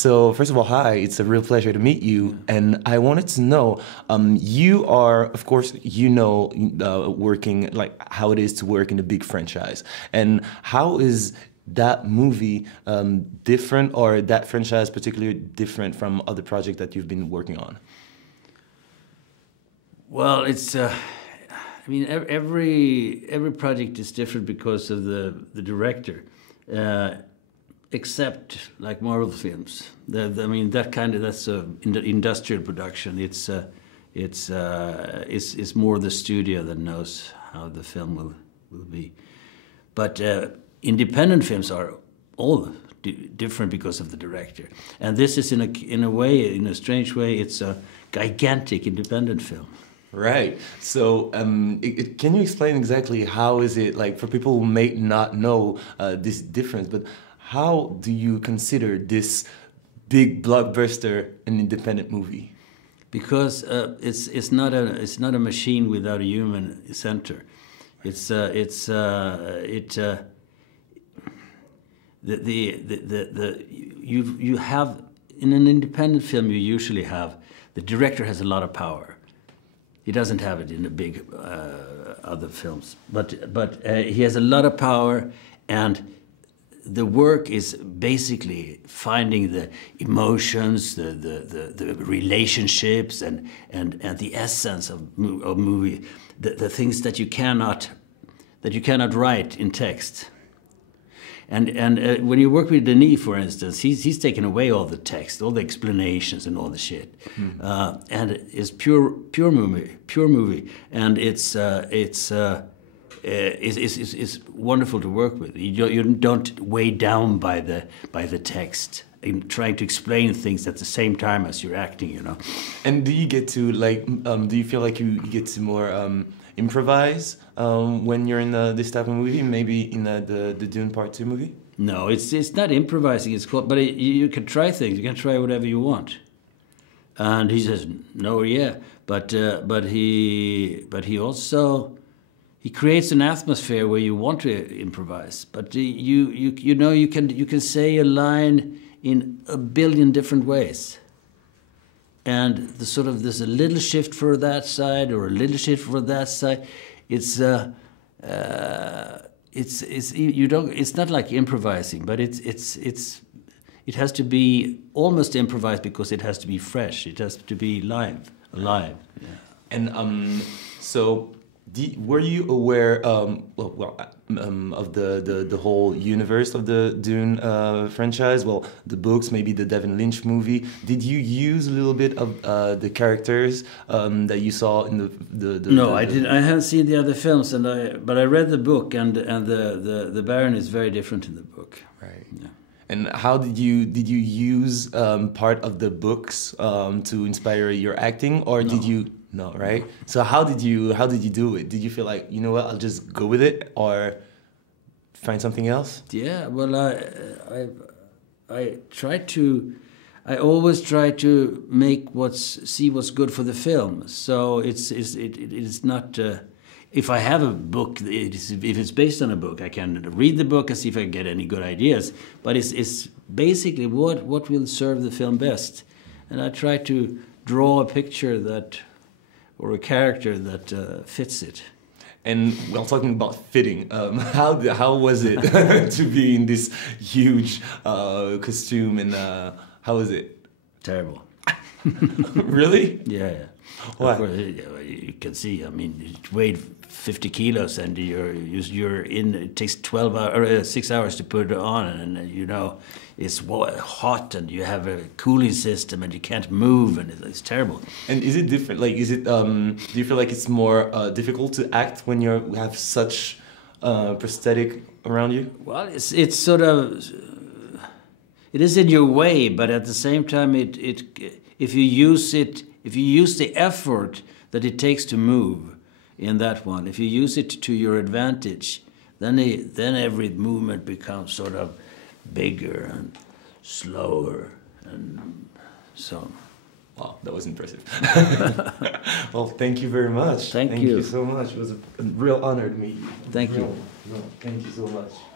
So first of all, hi, it's a real pleasure to meet you. And I wanted to know, you are, of course, working, like how it is to work in a big franchise. And how is that movie different, or that franchise particularly different from other projects that you've been working on? Well, it's, I mean, every project is different because of the director, except like Marvel films. I mean, that's industrial production. It's more the studio that knows how the film will be. But independent films are all different because of the director. And this is in a strange way, it's a gigantic independent film. Right. So, can you explain exactly how is it, like, for people who may not know this difference, but how do you consider this big blockbuster an independent movie? Because it's not a machine without a human center. You have in an independent film, you usually have the director has a lot of power. He doesn't have it in the big other films, but he has a lot of power, and the work is basically finding the emotions, the relationships, and the essence of movie, the things that you cannot write in text. And when you work with Denis, for instance, he's taken away all the text, all the explanations, and all the shit, and it's pure movie, and it's wonderful to work with. You don't weigh down by the text, in trying to explain things at the same time as you're acting, you know. And do you get to do you feel like you get to more improvise when you're in this type of movie, maybe in the Dune Part 2 movie? No, it's not improvising. It's called, but you can try things. You can try whatever you want. And he says no, yeah, but he also creates an atmosphere where you want to improvise. But you know you can say a line in a billion different ways. And there's a little shift for that side or a little shift for that side. It's not like improvising, but it has to be almost improvised because it has to be fresh. It has to be alive. Yeah. And so, were you aware of the whole universe of the Dune franchise? Well, the books, maybe the David Lynch movie. Did you use a little bit of the characters that you saw in the No, I didn't. I haven't seen the other films, but I read the book, and the Baron is very different in the book. Right. Yeah. And how did you use part of the books to inspire your acting, or did you? No, right? So how did you do it? Did you feel like, you know what, I'll just go with it, or find something else? Yeah, well, I always try to see what's good for the film. So it's not. If I have a book, if it's based on a book, I can read the book and see if I can get any good ideas. But it's basically what will serve the film best, and I try to draw a picture or a character that fits it. And while talking about fitting, how was it to be in this huge costume, and how was it? Terrible. Really? Yeah. Why? Of course, you can see. I mean, it weighed 50 kilos, and you're in. It takes 6 hours to put it on, and you know it's hot, and you have a cooling system, and you can't move, and it's terrible. And is it different? Like, is it? Do you feel like it's more difficult to act when you have such prosthetic around you? Well, it's sort of. It is in your way, but at the same time, if you use the effort that it takes to move in that one, if you use it to your advantage, then every movement becomes sort of bigger and slower, and so. Wow, that was impressive. Well, thank you very much. Thank you so much. It was a real honor to meet you. Thank you. Thank you so much.